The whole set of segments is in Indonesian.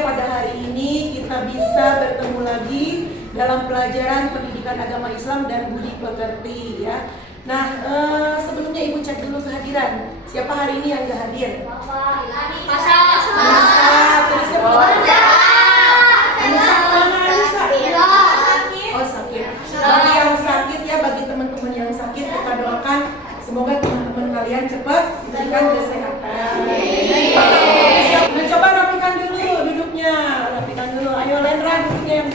bahagia pada hari ini kita bisa bertemu lagi dalam pelajaran pendidikan agama Islam dan budi pekerti ya. Nah, sebelumnya Ibu cek dulu kehadiran. Siapa hari ini yang gak hadir? Masa. Terus siapa? Anissa mana Anissa? Oh sakit. Bagi yang sakit ya, bagi teman-teman yang sakit kita doakan semoga teman-teman kalian cepat diberikan kesehatan. Nah, coba rapikan dulu duduknya, rapikan dulu. Ayo Lendra duduknya yang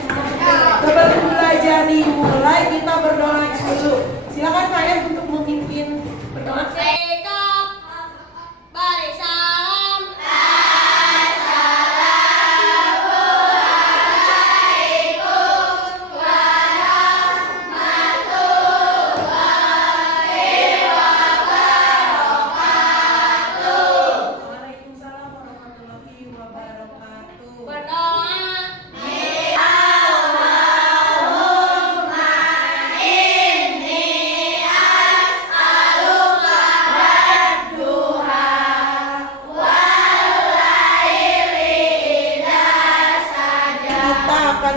sebelum belajar dimulai kita berdoa dulu. Silakan kalian untuk memimpin berdoa.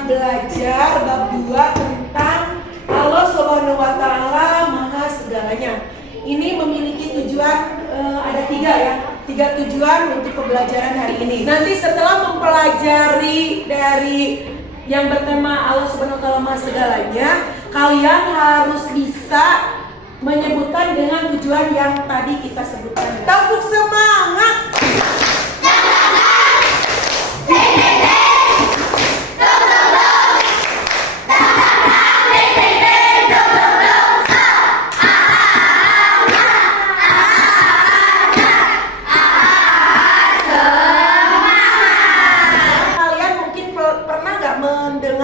Belajar bab 2 tentang Allah Subhanahu wa Ta'ala Maha Segalanya. Ini memiliki tujuan ada 3 ya. 3 tujuan untuk pembelajaran hari ini. Nanti setelah mempelajari dari yang bertema Allah Subhanahu wa Ta'ala Maha Segalanya, kalian harus bisa menyebutkan dengan tujuan yang tadi kita sebutkan. Tepuk semangat.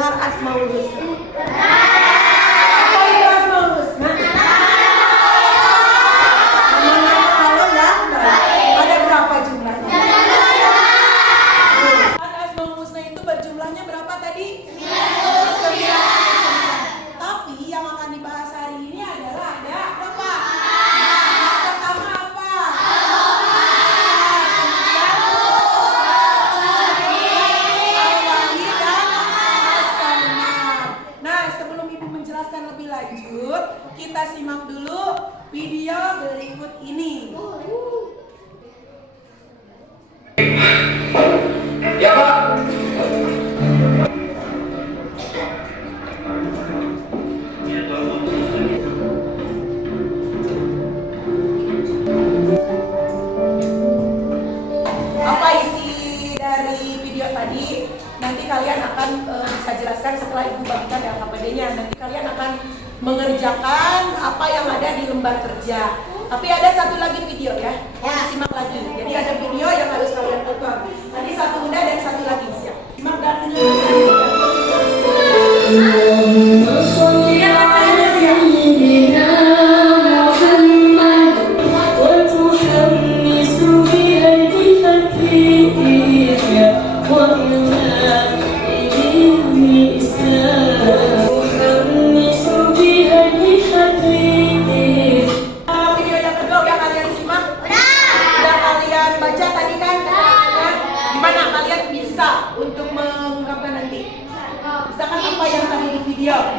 Asmaul Husna. Apa itu Asmaul Husna? Nama-nama Allah yang baik. Ada berapa jumlahnya? Asmaul Husna itu berjumlahnya berapa tadi? 9. Tapi yang akan dibahas hari ini adalah ada berapa? Pertama apa? Lebih lanjut, kita simak dulu video berikut ini. Ya Pak. Apa isi dari video tadi? Nanti kalian akan bisa jelaskan setelah Ibu bagikan LKPD-nya. Nanti kalian akan mengerjakan apa yang ada di lembar kerja. Tapi ada satu lagi video ya, simak lagi. Jadi ada video yang harus kalian tonton. Nanti satu bunda dan satu lagi siap. Simak dan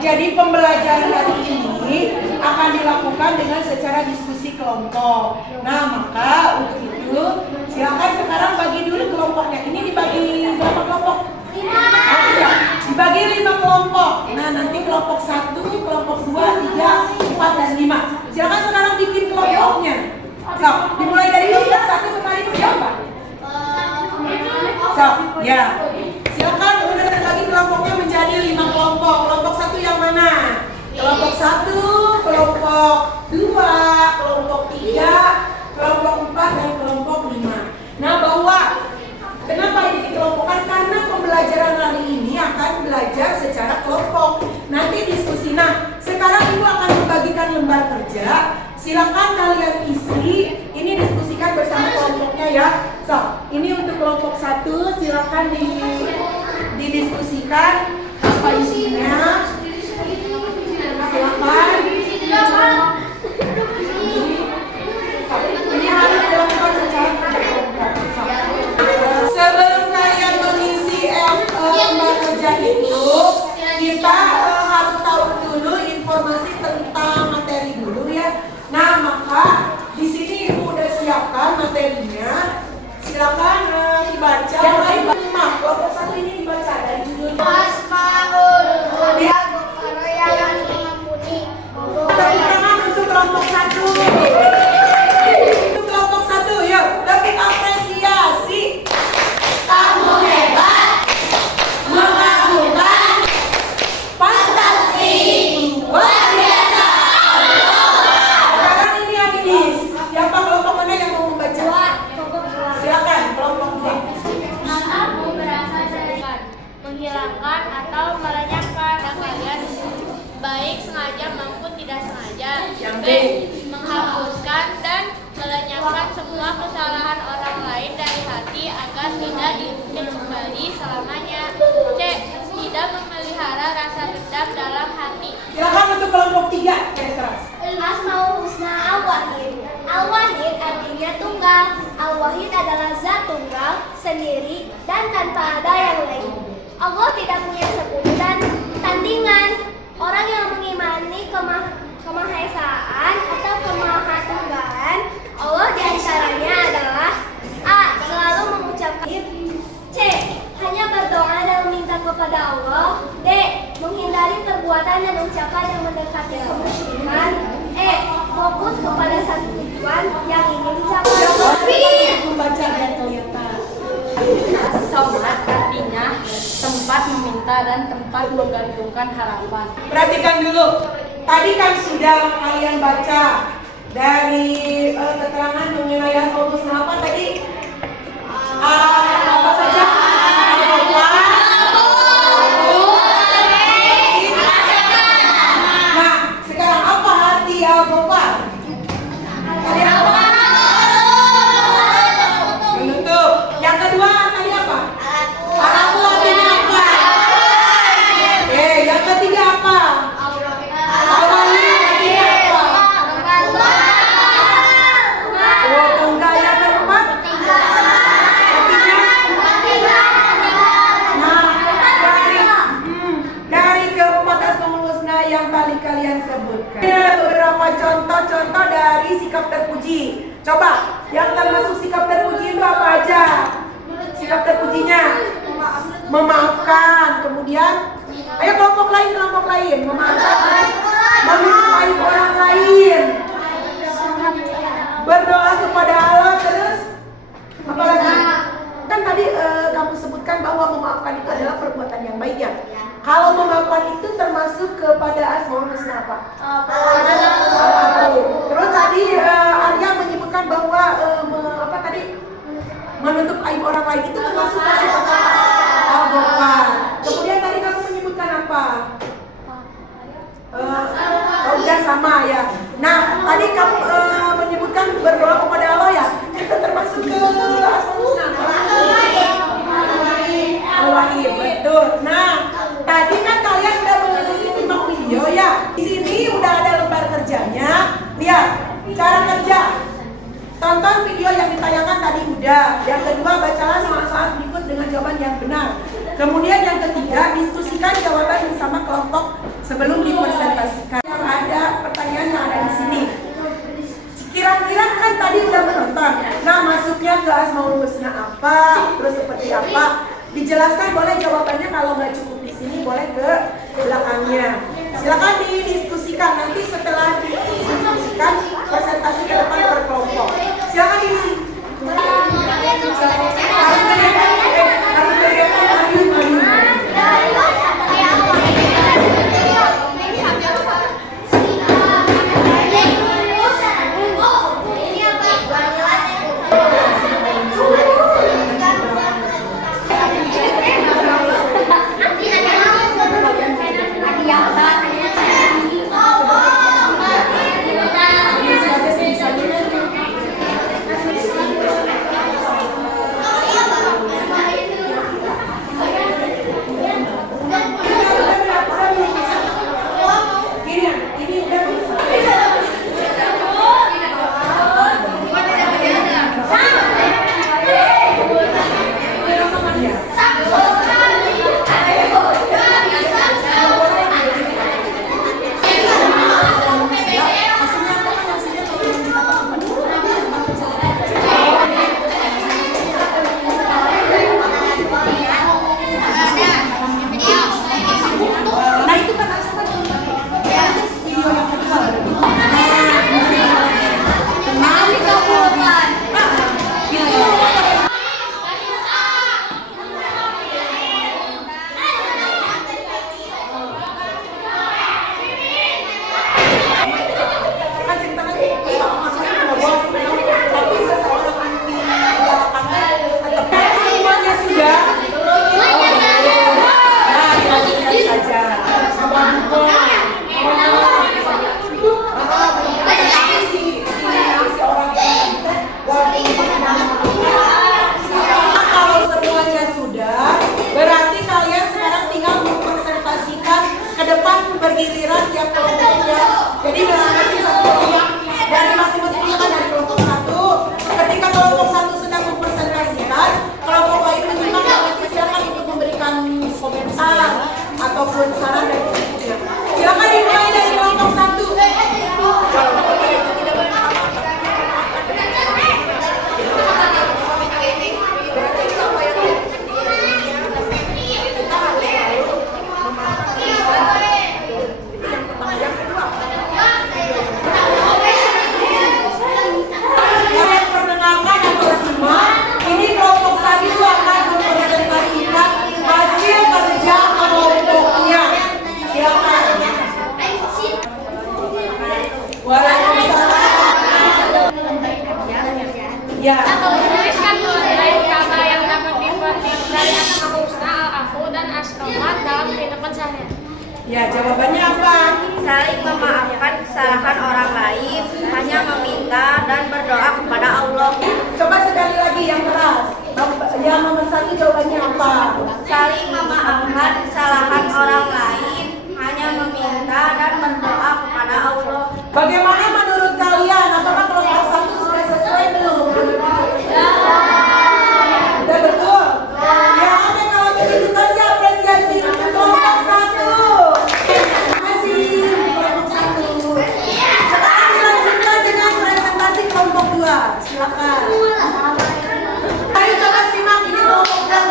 jadi pembelajaran hari ini akan dilakukan dengan secara diskusi kelompok. Nah, maka untuk itu silakan sekarang bagi dulu kelompoknya. Ini dibagi berapa kelompok? 5. Dibagi 5 kelompok. Nah, nanti kelompok 1, kelompok 2, 3, 4 dan 5. Silakan sekarang bikin kelompoknya. So, dimulai dari kelompok 1 kemarin siapa? So, ya. Silakan udah terbagi kelompoknya menjadi 5 kelompok. Kelompok 1 yang mana? Kelompok 1, kelompok 2, kelompok 3, kelompok 4 dan kelompok 5. Nah, bahwa kenapa ini dikelompokkan? Karena pembelajaran hari ini akan belajar secara kelompok. Nanti diskusi. Nah, sekarang Ibu akan membagikan lembar kerja. Silakan kalian isi. Ini diskusikan bersama kelompoknya ya. So, ini untuk kelompok 1, silakan didiskusikan apa isinya. Silakan. Ini harus dilakukan secara kelompok. Sebelum kalian mengisi menghilangkan atau melenyapkan kalian baik sengaja maupun tidak sengaja. B. Menghapuskan dan melenyapkan semua kesalahan orang lain dari hati agar tidak diungkit kembali selamanya. C. Tidak memelihara rasa dendam dalam hati. Silakan untuk kelompok 3, keras. Asmaul Husna Al-Wahid. Al-Wahid artinya tunggal. Al-Wahid adalah zat tunggal, sendiri, dan tanpa ada yang lain. Allah tidak punya sekutu dan tandingan. Orang yang mengimani kemahesaan atau kemahatunggalan Allah diantaranya adalah A. Selalu mengucapkan C. Hanya berdoa dan meminta kepada Allah. D. Menghindari perbuatan dan ucapan yang mendekati kemusyrikan. E. Fokus kepada satu tujuan yang ingin dicapai. Membaca dan kelihatan. As-Somad artinya tempat meminta dan tempat menggantungkan harapan. Perhatikan dulu. Tadi kan sudah kalian baca dari keterangan mengenai Asmaul Husna apa tadi? Apa saja? Nah, sekarang apa arti Al-Ghafar? Kalian apa? Menutup. Yang kedua tadi apa? Al-Afu artinya apa? Yang ketiga apa? Al-Wali artinya apa? Tunggal yang keempat? Ketiga? Nah, dari keempat Asmaul Husna yang tadi kalian sebutkan. Ini ada beberapa contoh-contoh dari sikap terpuji. Coba, yang termasuk sikap terpuji itu apa aja? Sikap terpujinya memaafkan, kemudian ayo kelompok lain memaafkan, meminta orang lain, berdoa kepada Allah, terus apa lagi? Kan tadi kamu sebutkan bahwa memaafkan itu adalah perbuatan yang baik ya. Kalau memaafkan itu termasuk kepada Asmaul Husna apa? Terus tadi Arya menyebutkan bahwa apa tadi? Menutup aib orang lain itu termasuk apa? Al-Ghafar. Kemudian tadi kamu menyebutkan apa? Udah sama ya. Nah, tadi kamu menyebutkan berdoa kepada Allah ya. Itu termasuk ke Asmaul Husna. Al-Wahid, betul. Nah, tadi kan kalian udah menyimak video ya. Di sini udah ada lembar kerjanya. Lihat cara kerja. Tonton video yang ditayangkan tadi udah. Yang kedua, bacalah soal-soal berikut dengan jawaban yang benar. Kemudian yang ketiga, diskusikan jawaban bersama kelompok sebelum dipresentasikan. Yang ada pertanyaan yang ada di sini. Kira-kira kan tadi udah menonton. Nah, masuknya ke Asmaul Husna apa? Terus seperti apa? Dijelaskan, boleh jawabannya. Kalau nggak cukup di sini, boleh ke belakangnya. Silakan didiskusikan. Nanti setelah didiskusikan, presentasi ke depan per kelompok. Silakan diisi. Harus memberikan komentar ataupun saran dan kritiknya. Silakan dimulai dari kelompok 1. Ya. Menuliskan nilai kata yang dapat dipetik dari kata husna, al-afu, dan asromat dalam kehidupan sehari-hari. Ya, jawabannya apa? Saling memaafkan kesalahan orang lain, hanya meminta dan berdoa kepada Allah. Coba sekali lagi yang keras. Yang nomor 1 jawabannya apa? Saling memaafkan kesalahan orang lain, hanya meminta dan berdoa kepada Allah. Bagaimana menurut kalian? Apakah kelompok 1 sudah sesuai belum? Sudah betul? Ya, oke, kalau begitu kasih apresiasi untuk kelompok 1. Terima kasih kelompok 1. Sekarang dilanjutkan dengan presentasi kelompok 2. Silakan. Ayo coba simak ini kelompok 2.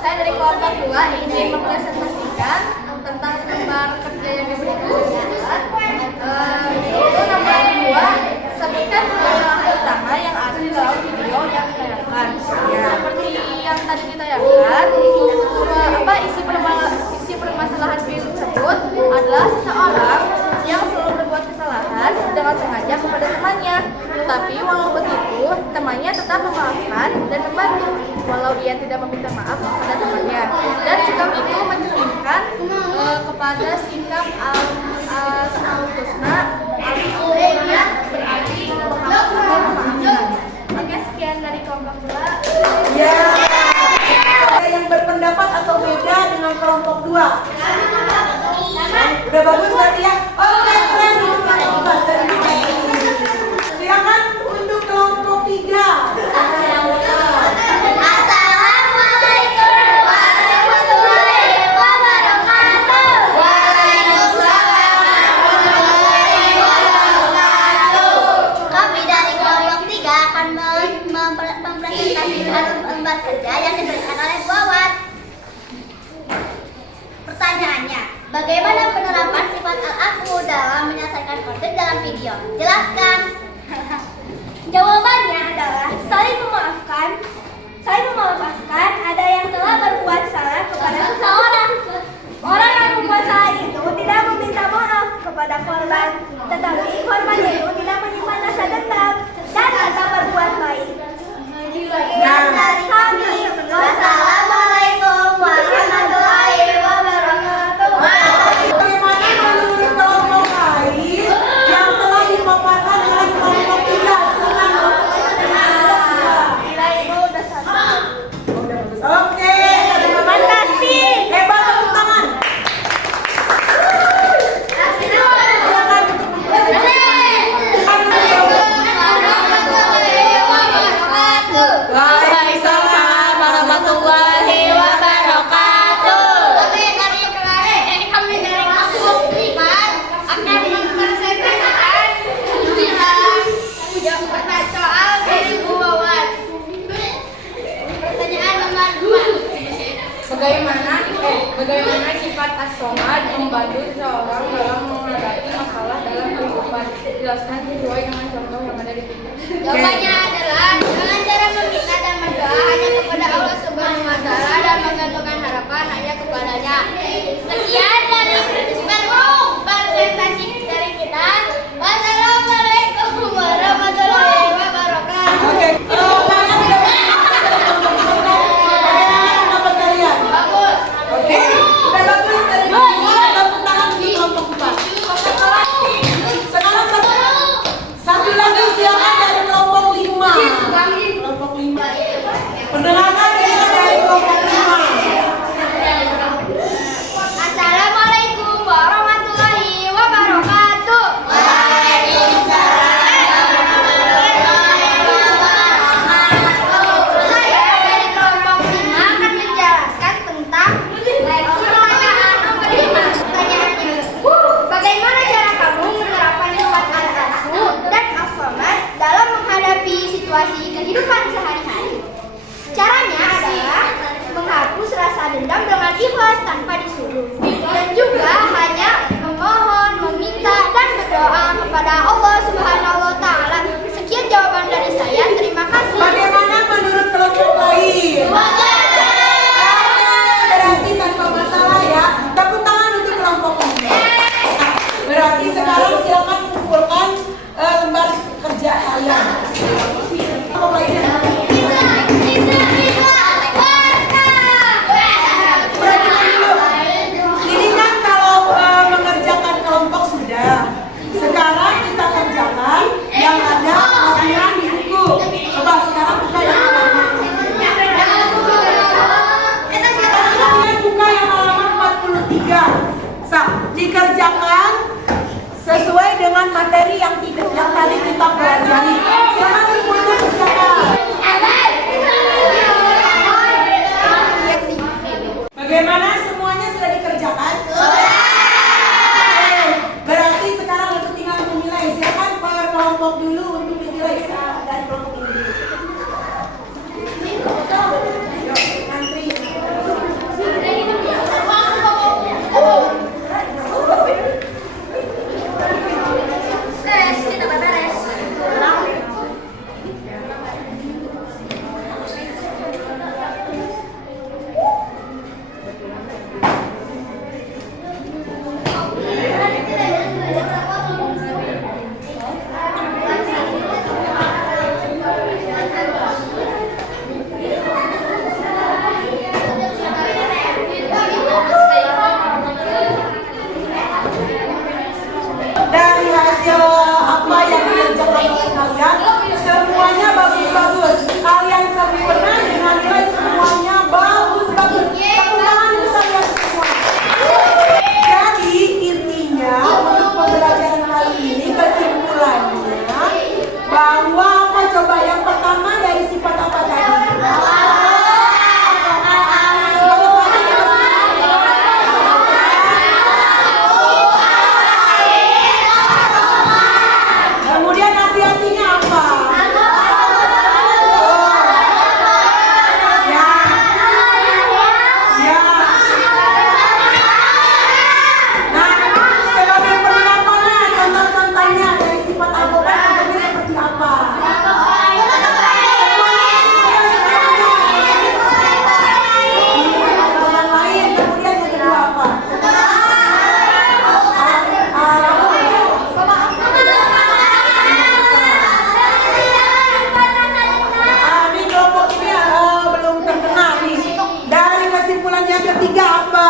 Saya dari kelompok 2 ingin mempresentasikan tentang lembar kerja yang diberikan. Itu nomor 2, sebutkan masalah utama yang ada di dalam video yang ditayangkan. Seperti yang tadi ditayangkan, isi permasalahan film tersebut adalah seseorang yang selalu berbuat kesalahan dengan sengaja kepada temannya. Tetapi walau begitu, temannya tetap memaafkan dan membantu walau dia tidak meminta maaf kepada temannya. Dan sikap itu mencerminkan kepada sikap al-husna yang berarti memaafkan. Oke, sekian dari kelompok 2. Ya. Ada yang berpendapat atau beda dengan kelompok 2? Udah bagus berarti ya? Oke, keren untuk kelompok 2. Silakan untuk kelompok 3. Assalamualaikum warahmatullahi wabarakatuh. Kami dari kelompok 3 akan mempresentasikan lembar kerja yang diberikan oleh Bu Wawan. Pertanyaannya, bagaimana penerapan sifat al-afu dalam menyelesaikan konflik dalam video? Jelaskan. Jawabannya adalah saling memaafkan. Saling memaafkan ada yang telah berbuat salah kepada seseorang. Orang yang membuat salah itu tidak meminta maaf kepada korban, tetapi korban itu tidak menyimpan rasa dendam dan tetap berbuat baik. Sekian dari kami. Wassalamualaikum warahmatullahi wabarakatuh. Bagaimana menurut kelompok lain yang telah dipaparkan oleh kelompok 3? Silakan kelompok 3. Nilai itu udah 1. Oke, terima kasih. Hebat, tepuk tangan. Silakan. Waalaikumsalam warahmatullahi wabarakatuh. Kami dari kelompok 5 akan mempresentasikan soal dari Bu Wawan. Pertanyaan nomor 2. Bagaimana sifat as-somad membantu seseorang dalam menghadapi masalah dalam kehidupan? Jelaskan sesuai dengan contoh yang ada di video. Jawabannya adalah dengan cara meminta dan berdoa hanya kepada Allah Subhanahu wa Ta'ala dan menggantungkan harapan hanya kepadanya. Sekian dari presentasi dari kita. Wassalamualaikum warahmatullahi wabarakatuh. Oke. Kalian tidak dapat kalian. Bagus. Oke. Sudah bagus dari tepuk tangan di kelompok 4. Sekarang satu lagi silakan dari kelompok 5. Kelompok 5. Pendengarkan kita dari kelompok 5. Assalamualaikum warahmatullahi wabarakatuh. berdoa kepada Allah Subhanahu wa taala. Sekian jawaban dari saya. Terima kasih. Bagaimana menurut kelompok lain? Berarti tanpa masalah ya. Tepuk tangan untuk kelompok ini. Berarti sekarang silakan kumpulkan lembar kerja kalian. Kelompok lainnya. Perhatikan dulu. Ini kan kalau mengerjakan kelompok sudah. Sekarang kita kerjakan yang ada latihan di buku. Coba sekarang buka yang halaman. Buka yang halaman 43. Dikerjakan sesuai dengan materi yang tadi kita pelajari. Silakan semuanya kerjakan. Bagaimana semuanya sudah dikerjakan? Berarti sekarang aku tinggal menilai. Silakan per kelompok dulu untuk menilai dari kelompok ini dulu. Yuk, antri. Dari hasil apa yang dikerjakan oleh kalian, semuanya bagus-bagus. Kalian sempurna dengan nilai semuanya bagus-bagus. Tepuk tangan untuk kalian semua. Jadi intinya untuk pembelajaran kali ini kesimpulannya bahwa apa coba yang pertama dari sifat apa tadi? Kemudian hati-hatinya apa? Ya. Ya. Nah, sebagai penerapannya, contoh-contohnya dari sifat anggota contohnya seperti apa? Yang lain, kemudian yang kedua apa? Ini kelompok ini belum terkena nih. Dari kesimpulan yang ketiga apa?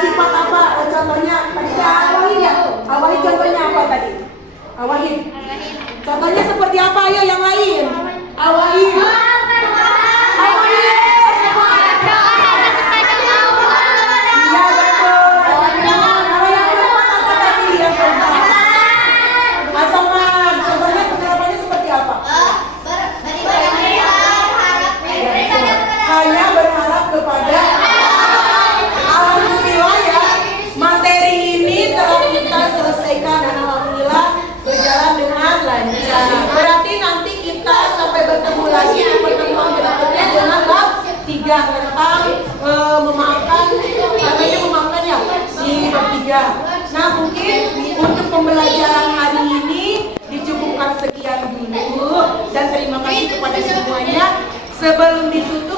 Sifat apa? Contohnya tadi Awahid ya? Awahid contohnya apa tadi? Awahid. Contohnya seperti apa? Ayo yang lain. Awahid. Iya betul. Kalau yang keempat apa tadi? Yang keempat. Asaman. Contohnya penerapannya seperti apa? Hanya berharap kepada alhamdulillah ya, materi ini telah kita selesaikan dan alhamdulillah berjalan dengan lancar. Berarti nanti kita sampai bertemu lagi di pertemuan berikutnya dengan bab 3 tentang memaafkan, katanya memaafkan ya di bab 3. Nah mungkin untuk pembelajaran hari ini dicukupkan sekian dulu dan terima kasih kepada semuanya. Sebelum ditutup